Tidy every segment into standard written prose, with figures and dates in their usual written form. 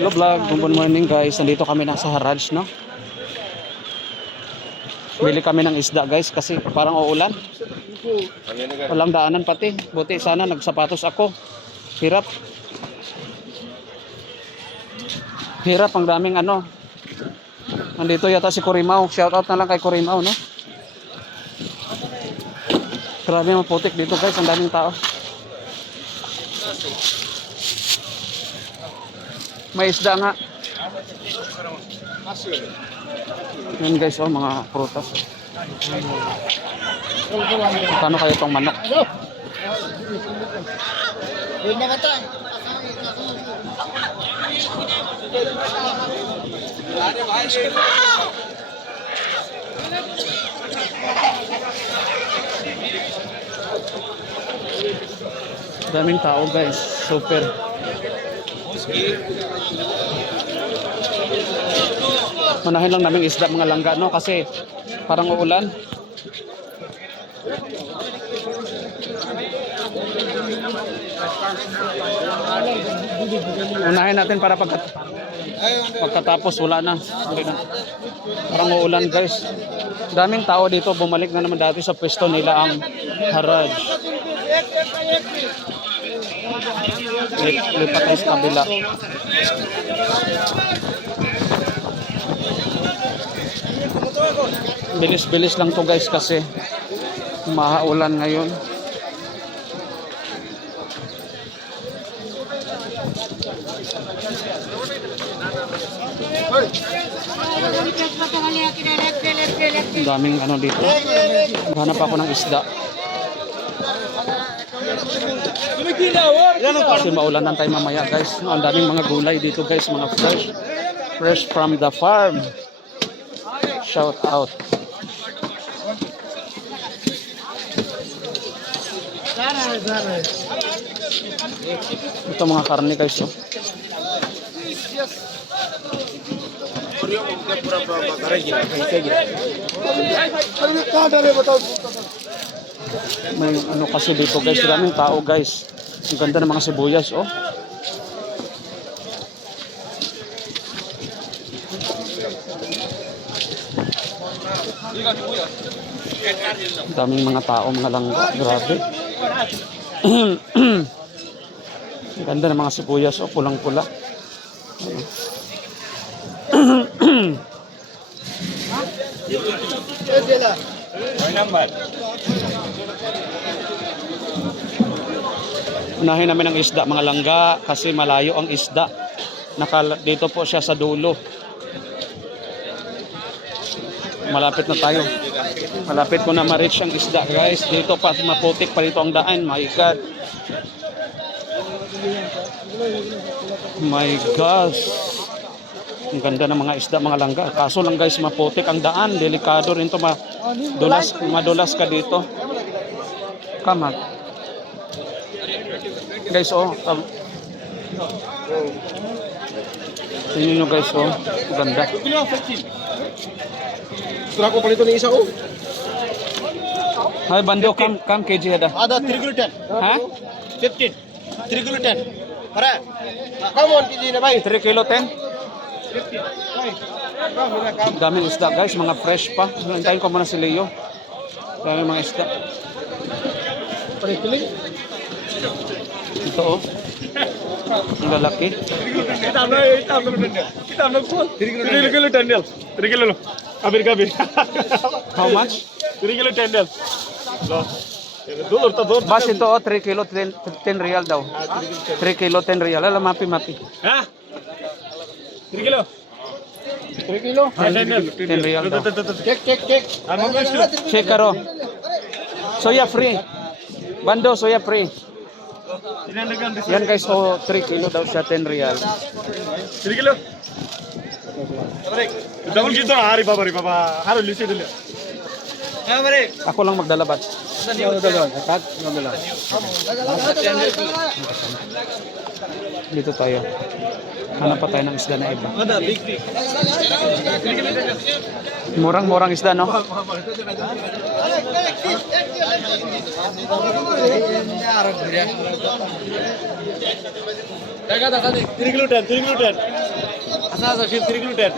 Hello vlog, good morning guys. Nandito kami na sa Haraj, no? Bili kami ng isda guys kasi parang uulan. Walang daanan pati. Buti sana nagsapatos ako. Hirap. Hirap, ang daming ano. Nandito yata si Corimao. Shout out na lang kay Corimao, no? Grabe maputik dito guys, ang daming tao. May isda nga. Yan guys, oh, mga prutas. Kano kayo itong manok? Daming tao guys, super. Manahin lang namin isda mga langga, no? Kasi parang uulan. Unahin natin para pagkatapos wala na. Okay na. Parang uulan guys. Daming tao dito, bumalik na naman dati sa pwesto nila ang Haraj. Lipat tayo sa kabila. Bilis-bilis lang to guys kasi mahaulan ngayon. Daming ano dito. Hanap ako ng isda. Kasi maulan na tayo mamaya guys. Ang daming mga gulay dito guys, mga fresh from the farm. Shout out. Ito mga karne guys, oh. May ano kasi dito guys, maraming tao guys. Ang ganda ng mga sibuyas, oh. Daming mga tao, mga langga, grabe. Ang ganda ng mga sibuyas, oh, pulang-pula. Unahin namin ang isda mga langga kasi malayo ang isda. Dito po siya sa dulo. Malapit na tayo. Malapit ko na ma-reach ang isda guys. Dito pa maputik pa dito ang daan. My God. My gosh. Ang ganda ng mga isda mga langga. Kaso lang guys, maputik ang daan. Delikado rin to. Madulas ka dito. Come on. Guys, oh. Tingnan nyo guys, oh. Ang ganda. Sura ko palito ni isa, oh. Hi, Bando, kam kg ada? Ada 3 kilo 10. Ha? 15. 3 kilo 10. Para. Come on, kg na bay. 3 kilo 10? Daming isda guys, mga fresh pa. Hintayin ko muna si Leo. Daming mga isda. Ito, oh. Ang lalaki. Kita na ko. 3 kilo 10 del. 3 kilo. Kabir. How much? 3 kilo 10 del. Bas ito, oh, 3 kilo 10 real daw. 3 kilo 10 real. Alam, mapi. Ha? 3 kilo. 3 kilo. 10 real daw. Check. Check karo. Soya free. Bando, soya free. Yan guys, oh, 3 kilo daw siya, 10 real. 3 kilo. Double gitu hari baba. Haro lisi dulu. Ako lang magdalabat. Dito tayo. Hanap pa tayo ng isda na iba. Murang-murang isda, no? Teka, 3 kilo 10. asa shil 3 kilo 10.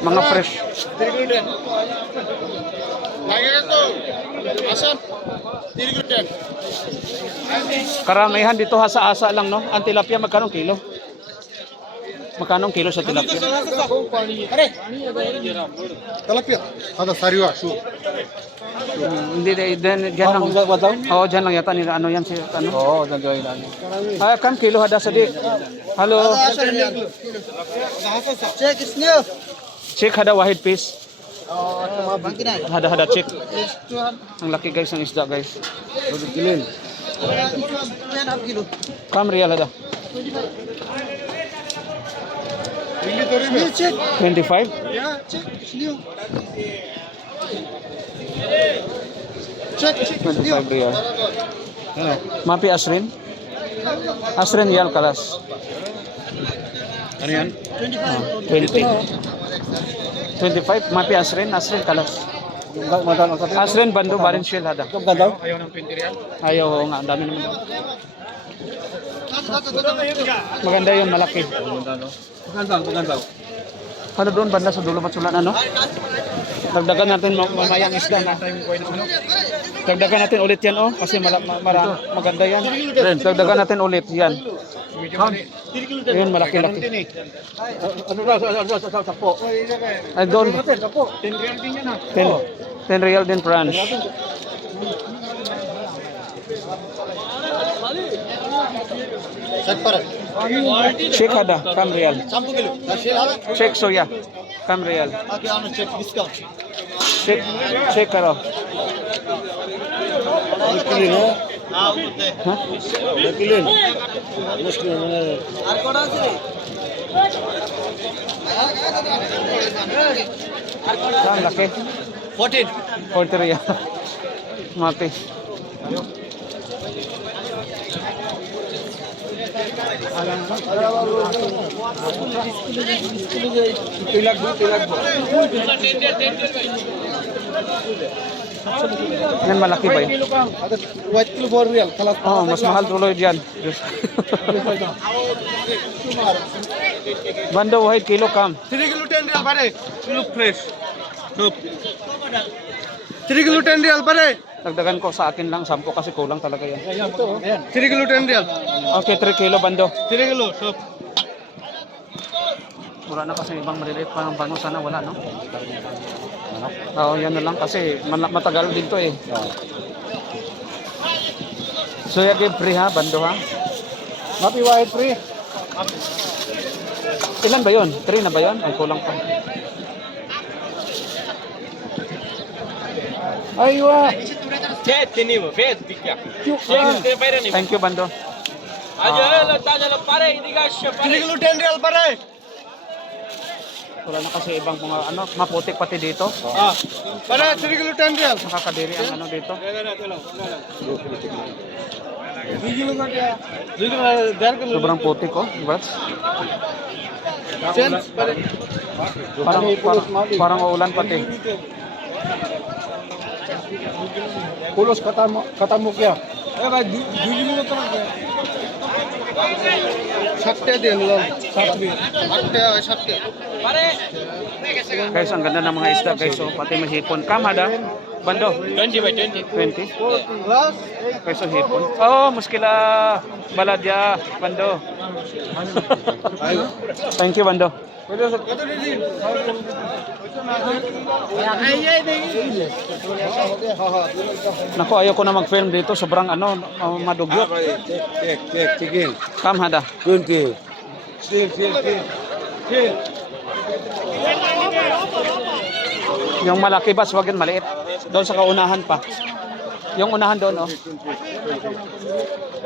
Mga fresh. 3 kilo 10. Lagyan to. Asan? 3 kilo 10. Karamihan dito asa-asa lang, no? Ang tilapia, magkano kilo? Magkano kilo sa tilapia? Are. Talapia. Ada sariwa shu. Hindi, dyan lang. Oo, dyan lang yata nila. Ano yan si, ano? Oo, nagawin namin. Ay, kam kilo hada sa di. Halo. Check is new. Check hada wahid piece. Bangkin na. Hada check. Ang laki guys ng isda guys. Kilin. 2.5 kilo. Kam real hada. New check. 25. Yeah, check is new. Check is new. 25 real. Mapi asrin. Asrin real kalas. Ano yan? 20. 25. Mapi asrin. Asrin kalas. Asrin bando barin shell hada. Ayaw ng 20 real. Ayaw, oo nga. Ang dami naman. Maganda yung malaki. Pagandang. Ano doon banda sa dulo matsulan ano? Dagdagan natin mamayang isda na. Dagdagan natin ulit yan oh kasi maganda yan. Dagdagan natin ulit yan. Yun malaki-laki. Ano sa sapo? Ay doon 10 real din yan 10 real din France. Set para. Check hada kam real. 10 kilo. Shil hada. Check soya kam real. Ate ano check discount. Check karo. Kilin ha. Ha? Kilin. Muskil mana? আর কটা আছে রে? Ang laki. 14. 40 real. Mati. Tilag mo. Yan malaki ba yun? Ada white kilo 4 real. Kalas. Oh, mas mahal tuloy diyan. Bando wahid kilo kam. 3 kilo 10 real pare. Look fresh. Look. 3 kilo 10 real pare. Dagdagan ko sa akin lang 10 kasi kulang talaga yan. Ayan. 3 kilo 10 real. Okay, 3 kilo bando. 3 kilo. Stop. Wala na kasi ibang maliliit pa ng bango sana wala no. Oo, yan na lang kasi matagal dito eh. So yan yung free ha, bando ha. Mapi white free. Ilan ba yun? 3 na ba yun? Ay kulang pa. Aywa. Thank you bando. 3 kilo 10 real pare. Wala na kasi ibang mga ano, maputik pati dito. Ah. Pare 3 kilo 10 real. Nakakadiri ang ano dito. 2 kilo ka kya? 2 kilo 10 kilo. Sobrang putik oh, brats. Sense pare. Parang uulan pati. Pulos katamo kya? Eh भाई 2 kilo का kya? 60 din lang. 60. 60. Guys, ang ganda ng mga isda guys, oh, pati may hipon. Kamada, bando. 20 by 20. 20. Plus Guys, oh, hipon. Oh, muskila baladya, bando. Thank you, bando. Naku, ayoko na mag-film dito. Sobrang ano, madugyot. check chicken. Kamada. 20. Still. Yung malaki bas, wag yun maliit. Doon sa kaunahan pa. Yung unahan doon, oh.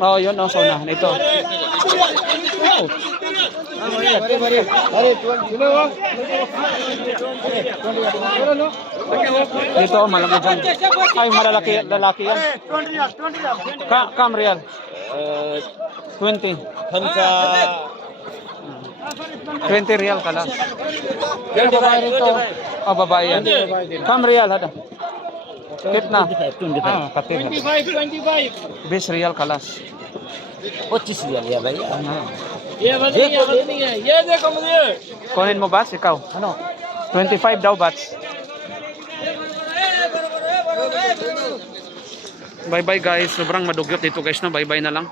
Oh, yun, oh, sa unahan. Ito. Oh. Dito, oh, malaki dyan. Ay, lalaki yan. Kam real. 20. 20 real kala. Yan babae rito. Oh, babae yan. Kam real hada. Kitna? Katil. 25. 20 real kalas. 25 real ya भाई. ये बनी है ये देखो मुझे Kunin mo, Bats? Ikaw? Ano? 25 daw, Bats. Bye-bye, guys. Sobrang madugyot dito, guys. No? Bye-bye na lang.